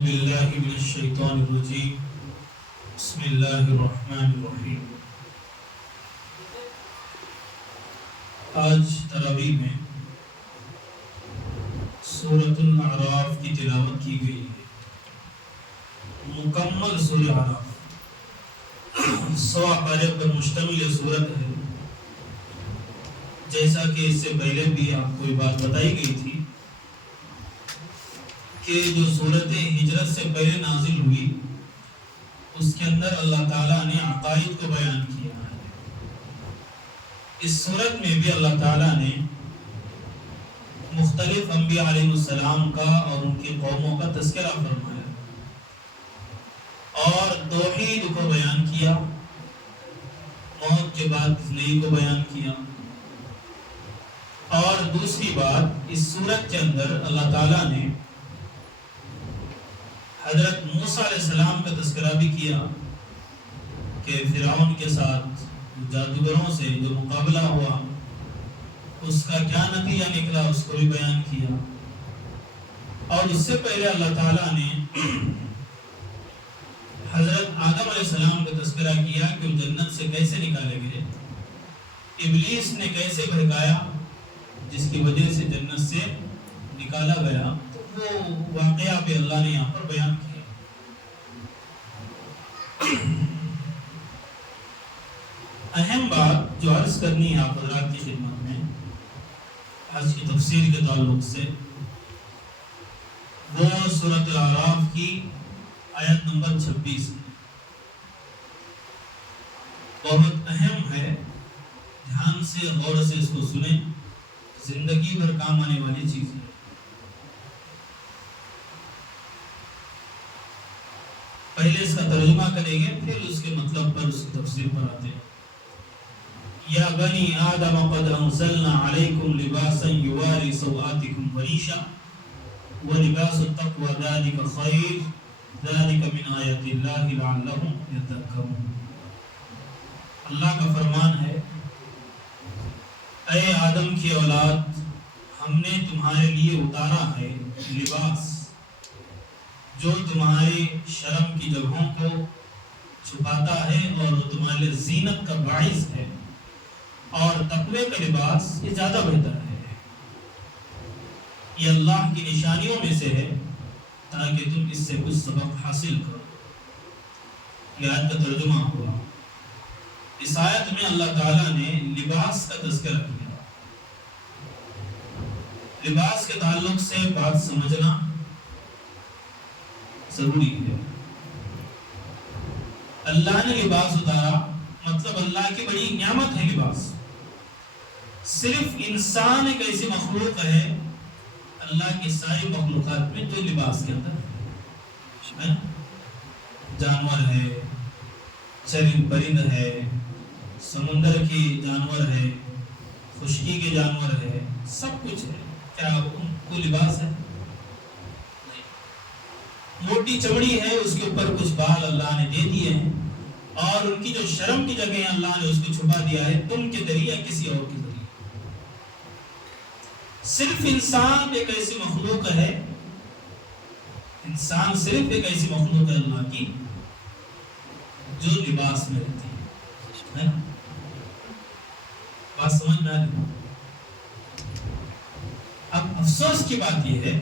باللہ من الشیطان الرجیم بسم اللہ الرحمن الرحیم۔ آج تراویح میں سورۃ الاعراف کی تلاوت کی گئی ہے۔ مکمل سورہ اعراف 100 آیات پر مشتمل یہ سورت ہے۔ جیسا کہ اس سے پہلے بھی آپ کو یہ بات بتائی گئی تھی کہ جو صورت ہجرت سے پہلے نازل ہوئی اس کے اندر اللہ تعالیٰ نے عقائد کو بیان کیا ہے۔ اس صورت میں بھی اللہ تعالیٰ نے مختلف انبیاء علیہ السلام کا اور ان کی قوموں کا تذکرہ فرمایا اور توحید کو بیان کیا، موت کے بعد زندگی کو بیان کیا، اور دوسری بات اس صورت کے اندر اللہ تعالیٰ نے حضرت موسیٰ علیہ السلام کا تذکرہ بھی کیا کہ فرعون کے ساتھ جادوگروں سے جو مقابلہ ہوا اس کا کیا نتیجہ نکلا اس کو بھی بیان کیا۔ اور اس سے پہلے اللہ تعالیٰ نے حضرت آدم علیہ السلام کا تذکرہ کیا کہ وہ جنت سے کیسے نکالے گئے، ابلیس نے کیسے بہکایا جس کی وجہ سے جنت سے نکالا گیا۔ وہ واقعہ بھی اللہ نے یہاں پر بیان کیا۔ اہم بات جو عرض کرنی ہے آپ حضرات کی خدمت میں آج کی تفسیر کے تعلق سے، وہ سورۃ الاعراف کی آیت نمبر 26 بہت اہم ہے، دھیان سے غور سے اس کو سنیں، زندگی بھر کام آنے والی چیز ہے۔ پہلے اس کا ترجمہ کریں گے پھر اس کے مطلب پر اس کی تفسیر پر آتے ہیں۔ یا بنی آدم قد انزلنا علیکم لباسا یواری سوآتکم وریشا ولباس التقوی ذلک خیر ذلک من آیات اللہ لعلہم یذکرون۔ اللہ کا فرمان ہے، اے آدم کی اولاد، ہم نے تمہارے لیے اتارا ہے لباس جو تمہاری شرم کی جگہوں کو چھپاتا ہے اور وہ تمہارے لیے زینت کا باعث ہے، اور تقوی کا لباس یہ زیادہ بہتر ہے۔ یہ اللہ کی نشانیوں میں سے ہے تاکہ تم اس سے کچھ سبق حاصل کرو۔ یہ آیت کا ترجمہ ہوا۔ اس آیت میں اللہ تعالیٰ نے لباس کا تذکرہ کیا۔ لباس کے تعلق سے بات سمجھنا ضروری ہے۔ اللہ نے لباس اتارا، مطلب اللہ کی بڑی نعمت ہے لباس۔ صرف انسان ایک ایسی مخلوق ہے اللہ کی ساری مخلوقات میں جو لباس کے اندر ہے۔ جانور ہے، چرند پرند ہے، سمندر کی جانور ہے، خشکی کے جانور ہے، سب کچھ ہے۔ کیا ان کو لباس ہے؟ موٹی چمڑی ہے، اس کے اوپر کچھ بال اللہ نے دے دیے ہیں، اور ان کی جو شرم کی جگہ اللہ نے اس کو چھپا دیا ہے تم کے ذریعے یا کسی اور کے ذریعے۔ صرف انسان ایک ایسی مخلوق ہے، انسان صرف ایک ایسی مخلوق ہے اللہ کی جو لباس میں رہتی ہے۔ بات سمجھ میں آ رہی؟ اب افسوس کی بات یہ ہے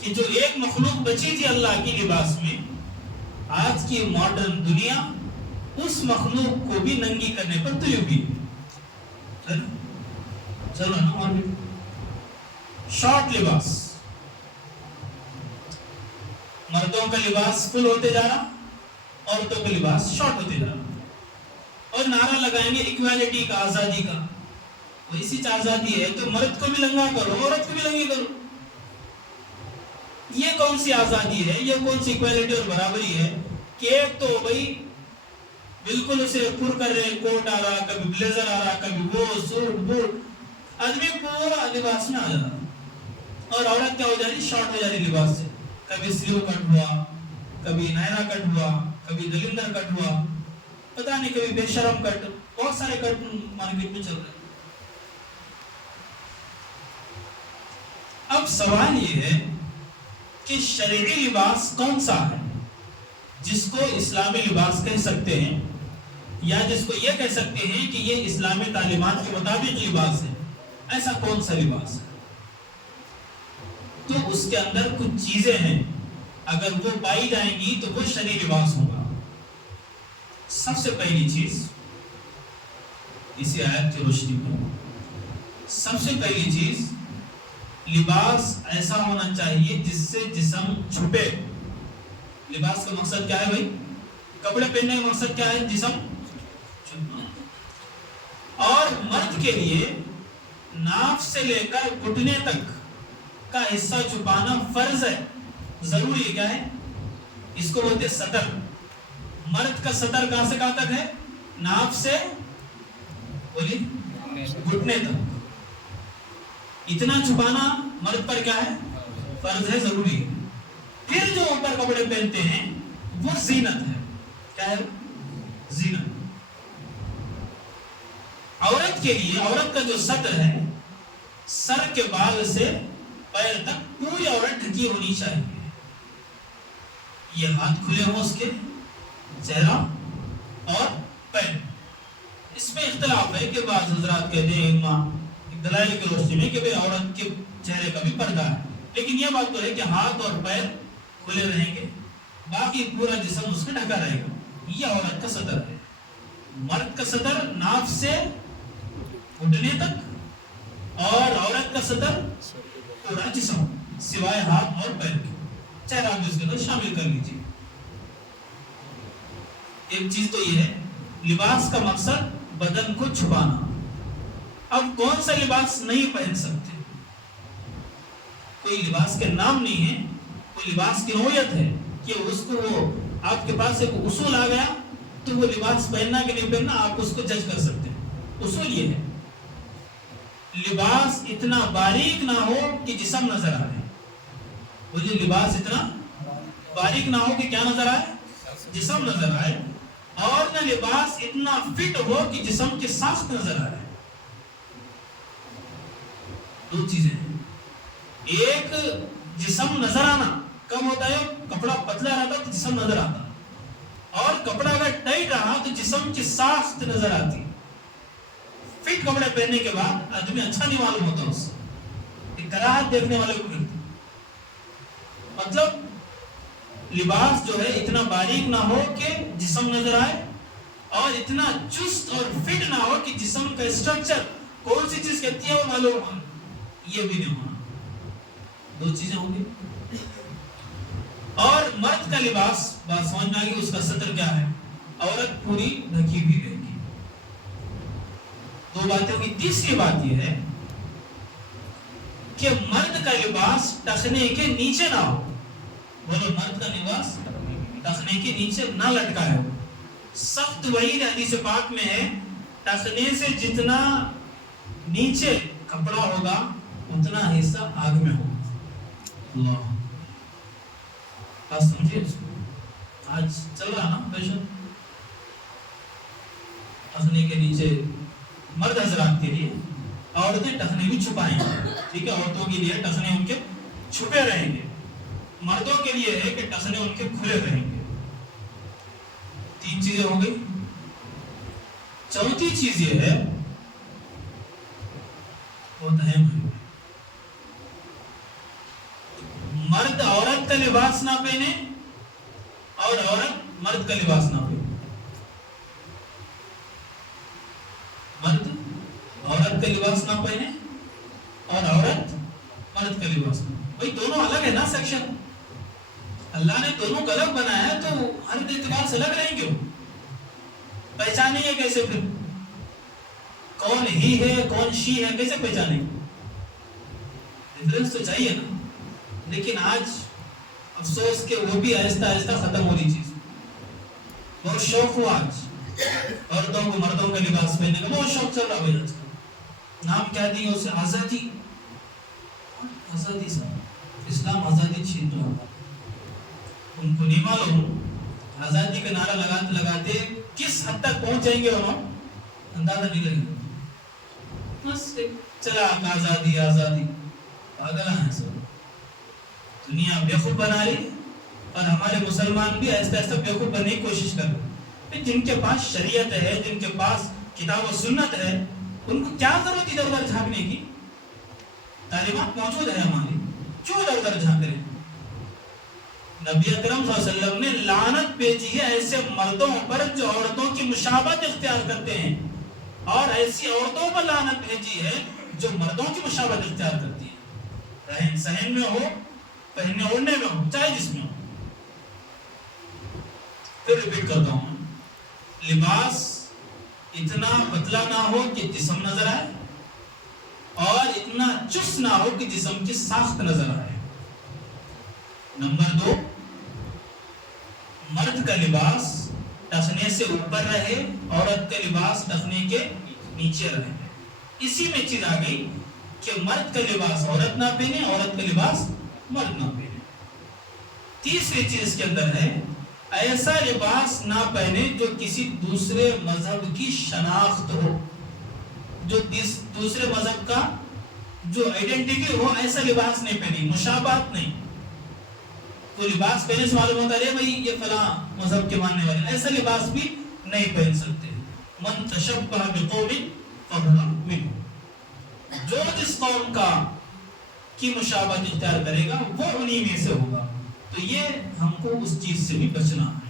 کہ جو ایک مخلوق بچی تھی اللہ کی لباس میں، آج کی ماڈرن دنیا اس مخلوق کو بھی ننگی کرنے پر تلی ہوئی ہے۔ چلو نا، اور بھی شارٹ لباس، مردوں کا لباس فل ہوتے جا رہا، عورتوں کا لباس شارٹ ہوتے جا رہا، اور نعرہ لگائیں گے ایکویلٹی کا، آزادی کا۔ اسی آزادی ہے تو مرد کو بھی ننگا کرو، عورت کو بھی ننگی کرو۔ یہ کون سی آزادی ہے، یہ کون سی ایکویلٹی اور برابری ہے کہ ایک تو بھائی بالکل اسے پر کر رہے، کوٹ آ رہا، کبھی بلیزر آ رہا، کبھی وہ سوٹ بوٹ، آدمی پورا لباس میں آ جا رہا، اور عورت کیا ہو جا رہی، شارٹ ہو جا رہی لباس سے۔ کبھی سلیو کٹ ہوا، کبھی نائرا کٹ ہوا، کبھی دلندر کٹ ہوا، پتہ نہیں کبھی بے شرم کٹ، بہت سارے کٹ مارکیٹ میں چل رہے۔ اب سوال یہ ہے کہ کہ شرعی لباس کون سا ہے جس کو اسلامی لباس کہہ سکتے ہیں، یا جس کو یہ کہہ سکتے ہیں کہ یہ اسلامی تعلیمات کے مطابق لباس ہے، ایسا کون سا لباس ہے؟ تو اس کے اندر کچھ چیزیں ہیں، اگر وہ پائی جائیں گی تو وہ شرعی لباس ہوگا۔ سب سے پہلی چیز اسی آیت کی روشنی میں، سب سے پہلی چیز لباس ایسا ہونا چاہیے جس سے جسم چھپے۔ لباس کا مقصد کیا ہے بھائی؟ کپڑے پہننے کا مقصد کیا ہے؟ جسم چھپنا۔ اور مرد کے لیے ناف سے لے کر گھٹنے تک کا حصہ چھپانا فرض ہے، ضروری ہے۔ کیا ہے؟ اس کو بولتے سطر۔ مرد کا سطر کہاں سے کہاں تک ہے؟ ناف سے بولی گھٹنے تک۔ اتنا چھپانا مرد پر کیا ہے؟ فرض ہے، ضروری ہے۔ پھر جو اوپر کپڑے پہنتے ہیں وہ زینت ہے۔ کیا ہے؟ زینت۔ عورت کے لیے عورت کا جو سطر ہے، سر کے بال سے پیر تک پوری عورت ڈھکی ہونی چاہیے۔ یہ ہاتھ کھلے ہوں اس کے، چہرہ اور پیر۔ اس میں اختلاف ہے کہ بعض حضرات کہتے ہیں دلائل کی روشنی میں کہ بھئی عورت کے چہرے کا بھی پردہ ہے، لیکن یہ بات تو ہے کہ ہاتھ اور پیر کھلے رہیں گے، باقی پورا جسم اس میں ڈھکا رہے گا۔ یہ عورت کا سطر ہے۔ مرد کا سطر ناف سے گھٹنے تک، اور عورت کا سطر پورا جسم سوائے ہاتھ اور پیر کے، چہرہ بھی اس کے اندر شامل کر لیجیے۔ ایک چیز تو یہ ہے، لباس کا مقصد بدن کو چھپانا۔ اب کون سا لباس نہیں پہن سکتے؟ کوئی لباس کے نام نہیں ہے، کوئی لباس کی نوعیت ہے کہ اس کو وہ آپ کے پاس ایک اصول آ گیا تو وہ لباس پہننا کہ نہیں پہننا آپ اس کو جج کر سکتے ہیں۔ اصول یہ ہے، لباس اتنا باریک نہ ہو کہ جسم نظر آئے۔ وہ جو لباس اتنا باریک نہ ہو کہ کیا نظر آئے؟ جسم نظر آئے، اور نہ لباس اتنا فٹ ہو کہ جسم کے ساخت نظر آئے۔ دو چیزیں ہیں، ایک جسم نظر آنا کم ہوتا ہے، کپڑا پتلا رہتا تو جسم نظر آتا، اور کپڑا اگر ٹائٹ رہا تو جسم کی ساخت نظر آتی۔ فٹ کپڑے پہننے کے بعد آدمی اچھا نہیں معلوم ہوتا، اس سے کراہت دیکھنے والے کو ملتی۔ مطلب لباس جو ہے اتنا باریک نہ ہو کہ جسم نظر آئے، اور اتنا چست اور فٹ نہ ہو کہ جسم کا اسٹرکچر کون سی چیز کہتی ہے وہ معلوم ہو، یہ بھی نہیں ہونا۔ دو چیزیں ہوں گی۔ اور مرد کا لباس بات سمجھ میں آ گئی، اس کا سطر کیا ہے؟ عورت پوری ڈھکی ہوئی رہے گی۔ دو باتیں ہوگی۔ تیسری بات یہ ہے کہ مرد کا لباس ٹخنے کے نیچے نہ ہو۔ بولو، مرد کا لباس ٹخنے کے نیچے نہ لٹکا ہے۔ سخت وعید حدیث پاک میں ہے، ٹخنے سے جتنا نیچے کپڑا ہوگا اتنا حصہ آگ میں ہوگا۔ اللہ سمجھے؟ آج چل رہا نا فیشن، ٹخنے کے نیچے مرد حضرات کے لیے، عورتیں ٹخنے بھی چھپائیں گے، ٹھیک ہے؟ عورتوں کے لیے ٹخنے ان کے چھپے رہیں گے، مردوں کے لیے ہے کہ ٹخنے ان کے کھلے رہیں گے۔ تین چیزیں ہو گئی۔ چوتھی چیز یہ ہے، بہت اہم ہے، مرد عورت کا لباس نہ پہنے اور عورت مرد کا لباس نہ پہنے۔ مرد عورت کا لباس نہ پہنے اور عورت مرد کا لباس نہ پہنے۔ بھائی دونوں الگ ہے نا سیکشن، اللہ نے دونوں کو الگ بنایا ہے تو ہر اعتبار سے الگ رہیں گے۔ پہچانیں گے کیسے؟ پھر کون ہی ہے کون شی ہے، کیسے پہچانیں گے؟ ڈفرنس تو چاہیے نا۔ لیکن آج افسوس کہ وہ بھی آہستہ آہستہ ختم ہو رہی چیز۔ بہت شوق ہوا آج عورتوں کو مردوں کا لباس پہننے کا، بہت شوق چل رہا ہے آج کل۔ نام کیا دیں اسے؟ آزادی۔ آزادی سے اسلام آزادی چھین رہا، ان کو نہیں معلوم آزادی کا نعرہ لگاتے لگاتے کس حد تک پہنچ جائیں گے، انہوں اندازہ نہیں لگے گا۔ بس چلا آزادی آزادی، پاگل ہیں سب۔ دنیا بیوقوف بنا رہی اور ہمارے مسلمان بھی ایسا ایسا بیوقوف بننے کی کوشش کر رہے ہیں. جن کے پاس شریعت ہے، جن کے پاس کتاب و سنت ہے، ان کو کیا ضرورت ادھر ادھر جھانکنے کی؟ تعلیمات موجود ہے ہماری، کیوں ادھر ادھر جھانک رہے ہیں؟ نبی اکرم صلی اللہ علیہ وسلم نے لعنت بھیجی ہے ایسے مردوں پر جو عورتوں کی مشابہت اختیار کرتے ہیں، اور ایسی عورتوں پر لعنت بھیجی ہے جو مردوں کی مشابہت اختیار کرتی ہے، رہن سہن میں ہو، پہننے اوڑھنے میں ہو، چاہے جس میں ہو. پھر ریپیٹ کرتا ہوں، لباس اتنا پتلا نہ ہو کہ جسم نظر آئے، اور اتنا چست نہ ہو کہ جسم کی ساخت نظر آئے. نمبر 2، مرد کا لباس ٹخنے سے اوپر رہے، عورت کا لباس ٹخنے کے نیچے رہے. اسی میں چیز آ گئی کہ مرد کا لباس عورت نہ پہنے، عورت کا لباس مرد نہ پہنے. تیسری چیز کے اندر ہے ایسا لباس نہ پہنے جو کسی دوسرے مذہب کی شناخت ہو، جو دوسرے مذہب کا جو آئیڈینٹی ہو، ایسا لباس نہیں پہنے، مشابہت نہیں. تو لباس پہنے سے معلوم ہوتا ہے بھائی یہ فلاں مذہب کے ماننے والے، ایسا لباس بھی نہیں پہن سکتے. من تشبہ بقوم فہو منہم، جو جس قوم کا کی مشابہت اختیار کرے گا وہ انہی میں سے ہوگا. تو یہ ہم کو اس چیز سے بھی بچنا ہے.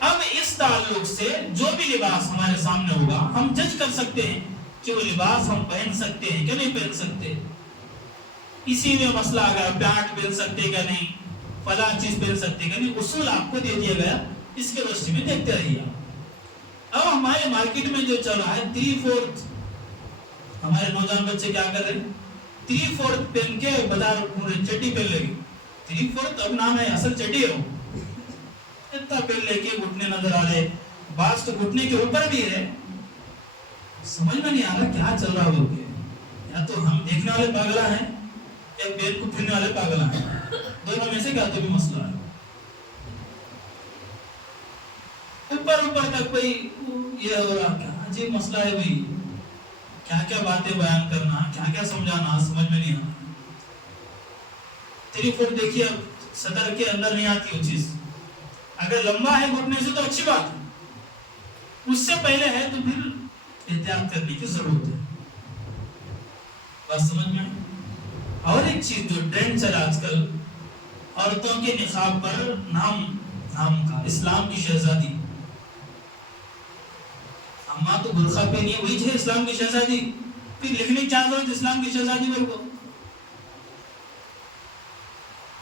اب اس تعلق سے جو بھی لباس ہمارے سامنے ہوگا ہم جج کر سکتے ہیں کہ وہ لباس ہم پہن سکتے ہیں کہ نہیں پہن سکتے. اسی میں مسئلہ آ گیا پیانٹ پہن سکتے کہ نہیں، فلاں چیز پہن سکتے کہ نہیں. اصول آپ کو دے دیا گیا، اس کے روشنی میں دیکھتے رہیے. اب ہمارے مارکیٹ میں جو چل رہا ہے 3/4، ہمارے نوجوان بچے کیا کر رہے ہیں، 3/4 پہن کے بازار گھوم رہے، چٹی پہن لے گی. 3/4 اب نام ہے، اصل چٹی ہے. اتنا پہن لے کے گھٹنے نظر آ رہے، بعض تو گھٹنے کے اوپر بھی ہے. سمجھ میں نہیں آ رہا کیا چل رہا ہو کے. یا تو ہم دیکھنے والے پاگلا ہیں یا پیر کو پھرنے والے پاگلا ہیں، دونوں میں سے کیا تو بھی مسئلہ ہے. اوپر تک بھائی یہ ہو رہا، کیا عجیب مسئلہ ہے بھائی. کیا کیا باتیں بیان کرنا، کیا کیا سمجھانا، سمجھ میں نہیں آنا. 3/4 دیکھیے، اب صدر کے اندر نہیں آتی وہ چیز. اگر لمبا ہے گھٹنے سے تو اچھی بات ہے، اس سے پہلے ہے تو پھر احتیاط کرنے کی ضرورت ہے. بات سمجھ میں. اور ایک چیز جو ٹرینڈ چلا آج کل، عورتوں کے نقاب پر نام کا اسلام کی شہزادی. اماں تو برقع پہنی ہے، وہی ہے اسلام کی شہزادی. پھر لکھنے کی کیا ضرورت اسلام کی شہزادی میرے کو.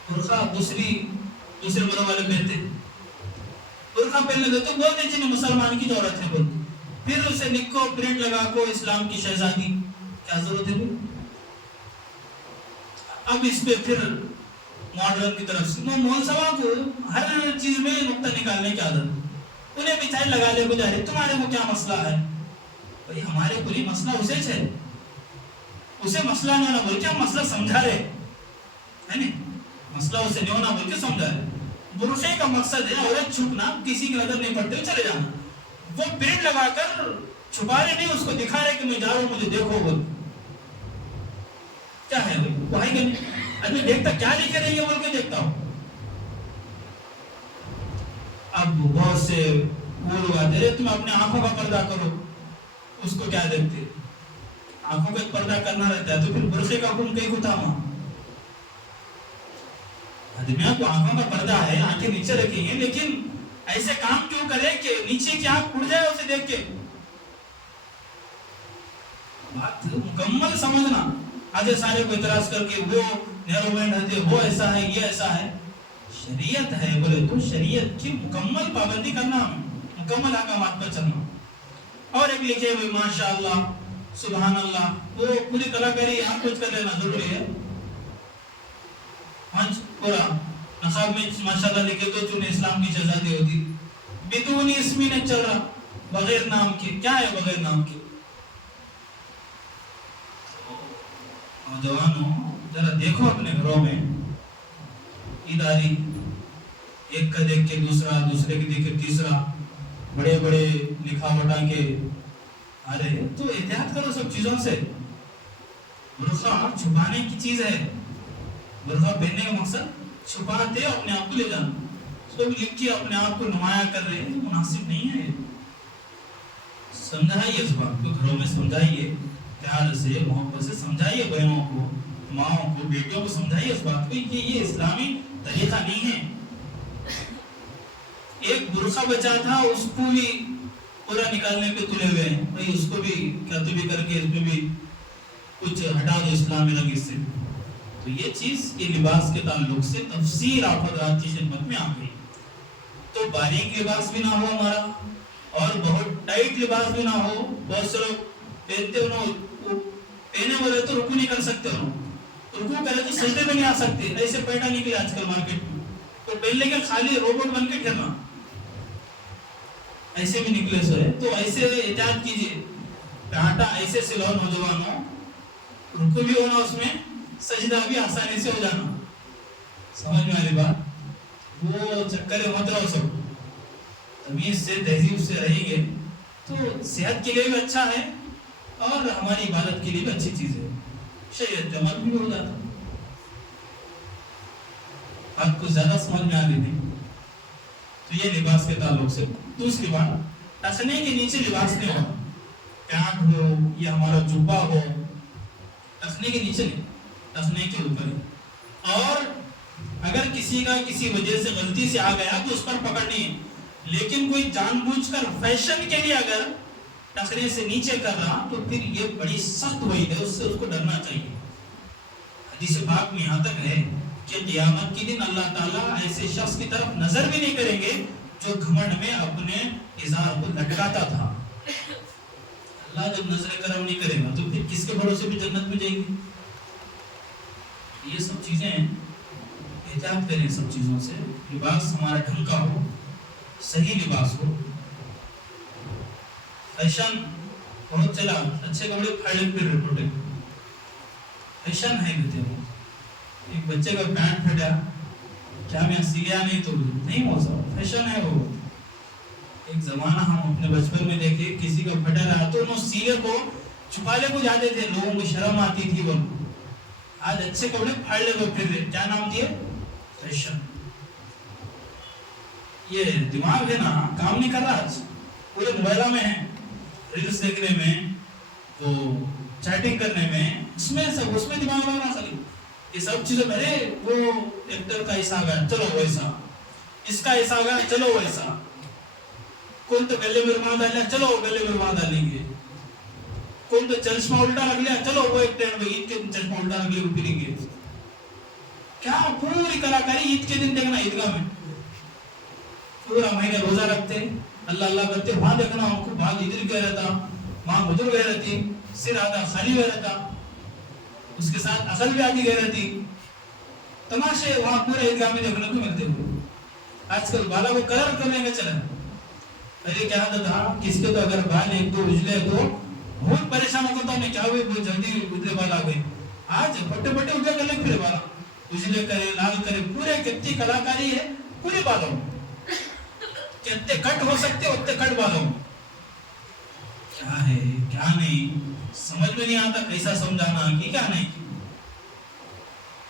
برقع دوسرے مذہب والے پہنتے، برقع پہن لگے تو بول دیجیے مسلمان کی عورت ہے بول، پھر اسے لکھو پرنٹ لگا کو اسلام کی شہزادی. کیا ضرورت ہے بول. اب اس پہ پھر ماڈرن کی طرف سے مولسوا کو ہر چیز میں نقطہ نکالنے کی عادت، انہیں بچائی لگا لے گزارے تمہارے کو کیا مسئلہ ہے. بھئی ہمارے کو نہیں مسئلہ اسے ہے، اسے مسئلہ نہیں ہونا بول کے ہم مسئلہ سمجھا رہے ہے نہیں. مسئلہ اسے نہیں ہونا بول کے سمجھا رہے. برقعے کا مقصد ہے عورت چھپنا، کسی کی نظر نہیں پڑتے چلے جانا. وہ پرنٹ لگا کر چھپا رہے نہیں، اس کو دکھا رہے کہ میں جا رہا ہوں مجھے دیکھو بول. کیا ہے بھائی کہ نہیں دیکھتا کیا لکھ رہی ہے بول کے دیکھتا ہوں. اب بہت سے وہ لوگ آتے رہے تم اپنے آنکھوں کا پردہ کرو، اس کو کیا دیکھتے، آنکھوں کا پردہ کرنا رہتا ہے تو پھر برقعے کا حکم کہیں کو تھا وہاں. آدمیوں کو آنکھوں کا پردہ ہے، آنکھیں نیچے رکھی ہیں، لیکن ایسے کام کیوں کرے کہ نیچے کی آنکھ اڑ جائے اسے دیکھ کے. بات مکمل سمجھنا. آج سارے کو اعتراض کر کے وہ نیرو مائنڈ ہے، وہ ایسا ہے، یہ ایسا ہے. شریعت ہے بولے تو شریعت کی مکمل پابندی کرنا، مکمل احکامات پر چلنا. اور ایک لکھے ہوئے ماشاءاللہ سبحان اللہ، وہ پوری کلاکاری ہم کچھ کر لینا ضروری ہے. ہاں پورا نقاب میں ماشاءاللہ لکھے تو چونیں اسلام کی شہزادی ہوتی. بدون اسمی نے چل رہا، بغیر نام کے. کیا ہے بغیر نام کے؟ نوجوانوں ذرا دیکھو اپنے گھروں میں اداری، ایک کا دیکھ کے دوسرا، دوسرے کے دیکھ کے تیسرا، بڑے بڑے لکھاوٹاں کے آ رہے ہیں. تو احتیاط کرو سب چیزوں سے. برقع چھپانے کی چیز ہے، برقع پہننے کا مقصد چھپاتے اپنے آپ کو لے جانا، تو لکھ کے اپنے آپ کو نمایاں کر رہے ہیں، مناسب نہیں ہے۔ سمجھائیے اس بات کو، گھروں میں سمجھائیے، پیار سے محبت سے سمجھائیے، بہنوں کو، ماؤں کو، بیٹیوں کو سمجھائیے اس بات کو کہ یہ اسلامی طریقہ نہیں ہے۔ ایک برقع بچا تھا، اس کو بھی پورا نکالنے پہ تلے ہوئے ہیں، بھائی اس کو بھی کیا کر کے اس میں بھی کچھ ہٹا دو اسلامی رنگ اس سے۔ تو یہ چیز یہ لباس کے تعلق سے تفسیر آپ حضرات کی خدمت میں آ گئی۔ تو باریک لباس بھی نہ ہو ہمارا، اور بہت ٹائٹ لباس بھی نہ ہو۔ بہت سے لوگ پہنتے پہنے والے تو رکو نہیں کر سکتے، رکو کرے تو سجدے میں نہیں آ سکتے، ایسے پیٹا نکلے آج کل مارکیٹ میں، تو پہن لے کے خالی روبوٹ بن کے پھرنا، ایسے بھی نکلے سوئے۔ تو ایسے احتیاط کیجیے، پیٹا ایسے سلاؤ نوجوانوں، رکو بھی ہونا اس میں، سجدہ بھی آسانی سے ہو جانا۔ سمجھ میں آ رہی بات؟ وہ چکر مت رہو، سب تمیز سے تہذیب سے رہیں گے تو صحت کے لیے بھی اچھا ہے اور ہماری عبادت کے لیے بھی اچھی چیز ہے، شریعت کا عمل بھی ہو جاتا۔ آپ کو زیادہ سمجھ میں آ رہی تھی؟ تو یہ لباس کے تعلق سے۔ دوسری بات، ٹخنے کے نیچے لباس نہیں ہونا، پینٹ ہو یا ہمارا جبہ ہو، ٹخنے کے نیچے نہیں، ٹخنے کے اوپر ہی۔ اور اگر کسی کا کسی وجہ سے غلطی سے آ گیا تو اس پر پکڑنی ہے، لیکن کوئی جان بوجھ کر فیشن کے لیے اگر ٹخنے سے نیچے کر رہا تو پھر یہ بڑی سخت وعید ہے، اس سے اس کو ڈرنا چاہیے۔ حدیث پاک میں یہاں تک ہے کہ قیامت کے دن اللہ تعالیٰ ایسے شخص کی طرف نظر بھی نہیں کریں گے جو گھمنڈ میں اپنے ازار کو لٹکاتا تھا۔ اللہ جب نظر کرم نہیں کرے گا تو پھر کس کے بھروسے بھی جنت میں جائیں گے؟ یہ سب چیزیں احتیاط کریں، سب چیزوں سے۔ لباس ہمارا ڈھنگ کا ہو، صحیح لباس ہو۔ فیشن بہت چلا، اچھے کپڑے پھاڑے پھر رپورٹ فیشن ہے کہتے ہیں۔ ایک بچے کا پینٹ پھٹا، کیا میں سلیا نہیں تو نہیں ہو سکتا، فیشن ہے وہ۔ ایک زمانہ ہم اپنے بچپن میں دیکھے کسی کا پھٹا رہا تو وہ سیلے کو چھپا لے کو جاتے تھے، لوگوں کو شرم آتی تھی۔ وہ آج اچھے کپڑے پھاڑ لے کو پھر رہے، کیا نام دیے؟ فیشن۔ یہ دماغ ہے نا، کام نہیں کر رہا، آج پورے موبائلوں میں ہے، ریلز دیکھنے میں، وہ چیٹنگ کرنے میں، اس میں دماغ لگنا چاہیے۔ یہ سب چیزیں میرے وہ ایکٹر کا ایسا گیا چلو ویسا، اس کا ایسا گیا چلو ویسا، کون تو گلے میں رومال ڈال لیا چلو گلے میں رومال ڈالیں گے، کون تو چشمہ الٹا لگ لیا چلو وہ ایک ٹائم میں عید کے دن چشمہ الٹا لگ لے وہ پھریں گے۔ کیا پوری کلاکاری عید کے دن دیکھنا، عیدگاہ میں پورا مہینے روزہ رکھتے، اللہ اللہ کرتے، وہاں دیکھنا ہم کو بھاگ ادھر گیا رہتا، وہاں بزرگ گئے رہتی، سر آدھا خالی گئے رہتا، اس کے ساتھ عقل بھی آدھی گئے رہتی، تماشے وہاں پورے عیدگاہ میں دیکھنے کو ملتے ہوئے۔ آج کل بالا کو کلر کرنے کا چلا، پہلے کیا تھا کس کے تو اگر بال ایک دو اجلے تو بہت پریشان ہوتا تھا، کیا ہوئے بہت جلدی ادھر بال آ گئے۔ آج بٹے بٹے اجلے کر لیں پھر بالا اجلے کرے لال کرے، پورے کتنی کلاکاری ہے پورے بالوں، کتنے کٹ ہو سکتے اتنے کٹ بالوں۔ کیا ہے کیا نہیں سمجھ میں نہیں آتا، کیسا سمجھانا کہ کیا نہیں،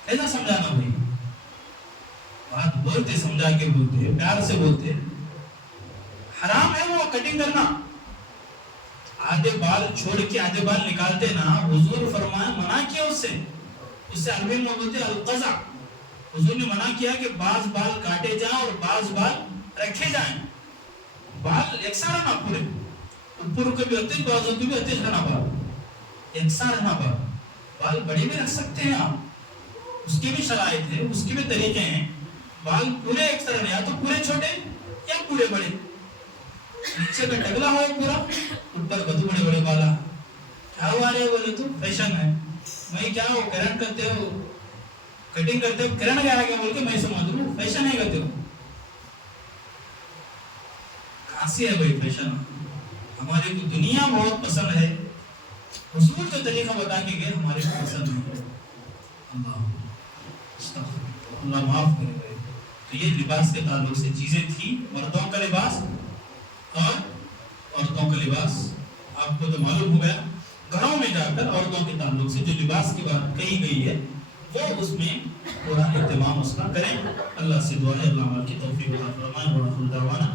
کیسا سمجھانا بھائی؟ بات بولتے سمجھا کے بولتے، پیار سے بولتے۔ حرام ہے وہ کٹنگ کرنا، آدھے بال چھوڑ کے آدھے بال نکالتے نا، حضور فرمایا منع کیا اس سے عربی میں بولتے القضا، حضور نے منع کیا کہ بعض بال کاٹے جائیں اور بعض بال رکھے جائیں، بال یکساں رہنا، پورے اوپر کے بھی ہوتے بازو کے بھی ہوتے رہنا، بال یکساں رہنا، بال بڑے بھی رکھ سکتے ہیں آپ، اس کے بھی شرائط ہے، اس کے بھی طریقے ہیں، بال پورے ایک طرح یا تو پورے چھوٹے یا پورے بڑے، نیچے کا ٹگلا ہو پورا، اوپر بدو بڑے بڑے بالا، کیا ہوا رہے بولے تو فیشن ہے، میں کیا ہو کرن کرتے ہو کٹنگ کرتے ہو کرن گیا کیا بول کے میں سمجھ لوں فیشن ہے کرتے ہو، کھانسی ہے بھائی فیشن۔ ہمارے کو دنیا بہت پسند ہے، حضور جو طریقہ بتا کے گئے ہمارے کو پسند نہیں، اللہ معاف کرے گئے۔ تو یہ لباس کے تعلق سے چیزیں تھی، مردوں کا لباس اور عورتوں کا لباس۔ آپ کو تو معلوم ہو گیا، گھروں میں جا کر عورتوں کے تعلق سے جو لباس کی بات کہی گئی ہے وہ اس میں پورا اہتمام اس کا کریں. اللہ سے دعا ہے اللہ عمل کی توفیق عطا فرمائے. وآخر دعوانا